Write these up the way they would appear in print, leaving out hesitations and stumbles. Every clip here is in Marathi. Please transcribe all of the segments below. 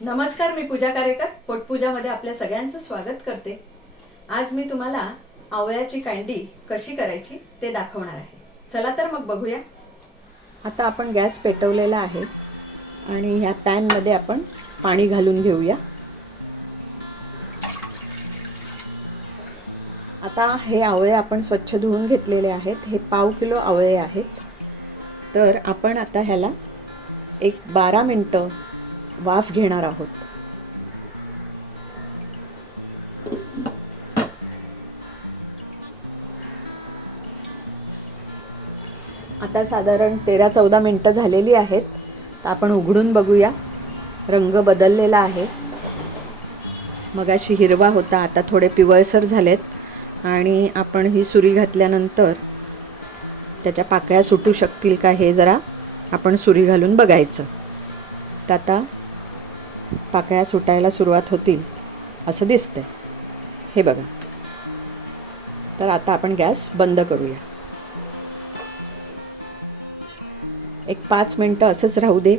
नमस्कार, मी पूजा कारेकर पोटपूजामध्ये आपल्या सगळ्यांचं स्वागत करते। आज मी तुम्हाला आवळ्याची कँडी कशी करायची ते दाखवणार आहे। चला तर मग बघूया। आता आपण गॅस पेटवलेला आहे आणि ह्या पॅन मध्ये आपण पाणी घालून घेऊया। आता हे आवळे आपण स्वच्छ धुवून घेतलेले आहेत। हे पाव किलो आवळे आहेत। तर आपण आता ह्याला एक 12 मिनिटं वाफ घेणार आहोत। आता साधारण 13-14 मिनिटं झालेली आहेत। तर आपण उघडून बघूया। रंग बदललेला आहे। मगाशी हिरवा होता, आता थोडे पिवळसर झालेत आणि आपण ही सुरी घातल्यानंतर त्याच्या पाकळ्या सुटू शकतील का हे जरा आपण सुरी घालून बघायचं। तर आता पाकळ्या सुटायला सुरुवात होतील असं दिसतंय। हे बघा। तर आता आपण गॅस बंद करूया। एक 5 मिनिटं असंच राहू दे,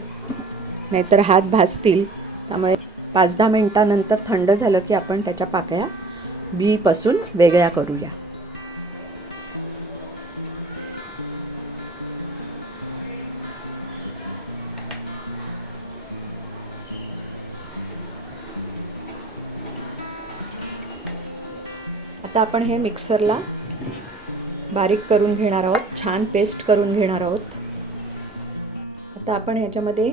नाहीतर हात भाजतील। त्यामुळे 5-10 मिनिटांनंतर थंड झालं की आपण त्याच्या पाकळ्या बीपासून वेगळ्या करूया। आता आपण हे मिक्सरला बारीक करून घेणार आहोत, छान पेस्ट करून घेणार आहोत। आता आपण ह्याच्यामध्ये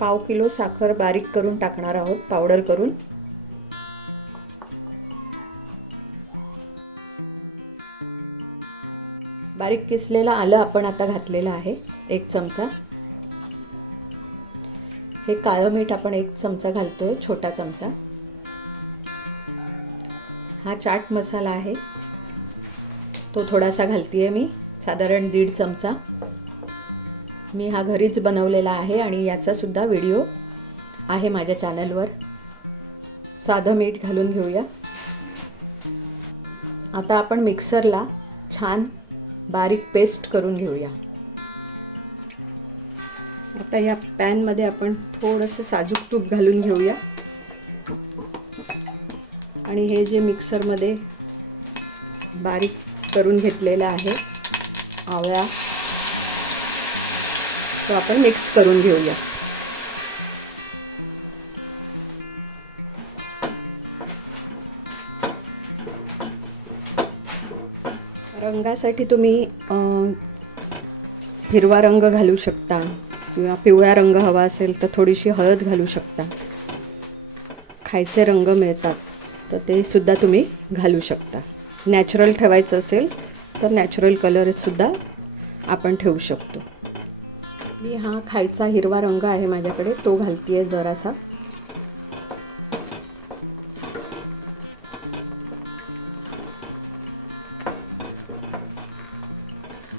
पाव किलो साखर बारीक करून टाकणार आहोत, पावडर करून। बारीक किसलेलं आलं आपण आता घातलेलं आहे 1 चमचा। हे काळं मीठ आपण 1 चमचा घालतोय, छोटा चमचा। हा चाट मसाला आहे, तो थोडासा घालतीये मी, साधारण 1.5 चमचा। मी हा घरीच बनवलेला आहे आणि याचा सुद्धा व्हिडिओ आहे माझ्या चॅनलवर। साधं मीठ घालून घेऊया। आता आपण मिक्सरला छान बारीक पेस्ट करून घेऊया। आता या पॅन मध्ये आपण थोडंसं साजूक तूप घालून घेऊया आणि हे जे मिक्सर मध्ये बारीक करून घेतलेलं आहे आवळा, तो आपण मिक्स करून घेऊया। रंगासाठी तुम्ही हिरवा रंग घालू शकता किंवा पिवळा रंग हवा असेल तर थोडीशी हळद घालू शकता। खायचे रंग मिळतात तर ते सुद्धा तुम्ही घालू शकता। नॅचरल ठेवायचं असेल तर नॅचरल कलर सुद्धा आपण ठेवू शकतो। मी हा खायचा हिरवा रंग आहे माझ्याकडे, तो घालतीये जरासा।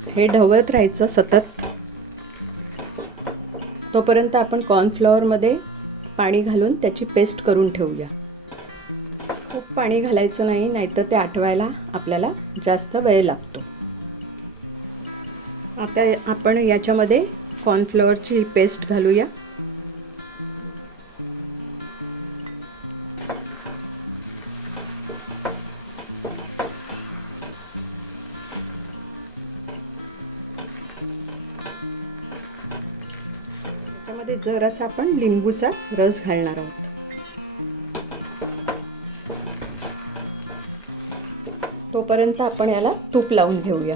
हे ढवळत राहायचं सतत, तोपर्यंत आपण कॉर्नफ्लॉवरमध्ये पाणी घालून त्याची पेस्ट करून ठेवूया। खूप पाणी घालायचं नाही, नाहीतर ते आटवायला आपल्याला जास्त वेळ लागतो। आता आपण याच्यामध्ये कॉर्नफ्लॉवरची पेस्ट घालूया। त्यामध्ये जरासा आपण लिंबूचा रस घालणार आहोत। तोपर्यंत आपण याला तूप लावून घेऊया।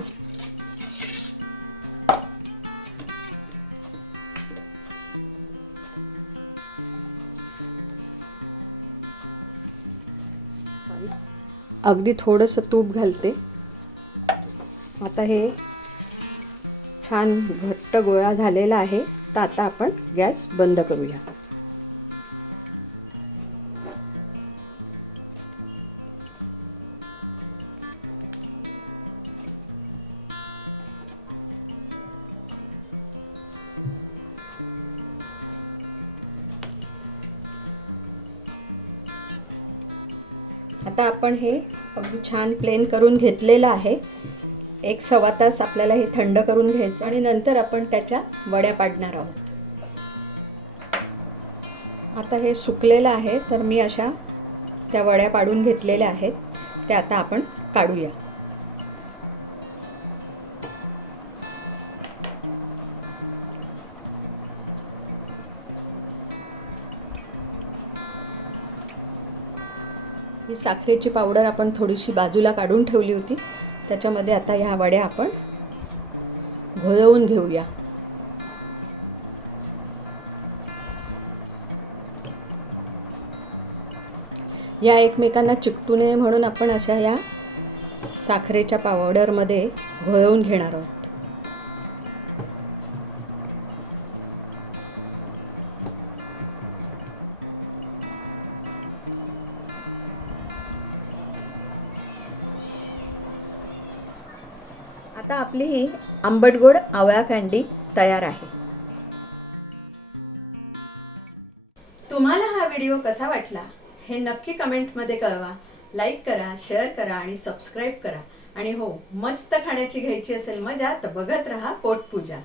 अगदी थोडंसं तूप घालते। आता हे छान घट्ट गोळा झालेला आहे, तर आता आपण गॅस बंद करूया। आता आपण हे अगदी छान प्लेन करून घेतलेलं आहे। 1-1.25 तास आपल्याला हे थंड करून घ्यायचं आणि नंतर आपण त्याच्या वड्या पाडणार आहोत। आता हे सुकलेलं आहे, तर मी अशा त्या वड्या पाडून घेतलेल्या आहेत, त्या आता आपण काढूया. ही साखरेची पावडर आपण थोडीशी बाजूला काढून ठेवली होती, त्याच्यामध्ये आता ह्या वड्या आपण घोळवून घेऊया. या एकमेकांना चिकटू नये म्हणून आपण अशा या साखरेच्या पावडरमध्ये घोळवून घेणार आहोत. आता आपली ही आंबट गोड आवळा कँडी तयार आहे. तुम्हाला हा व्हिडिओ कसा वाटला हे नक्की कमेंटमध्ये कळवा. लाईक करा, शेअर करा आणि सबस्क्राईब करा. आणि हो, मस्त खाण्याची घ्यायची असेल मजा तर बघत रहा पोटपूजा.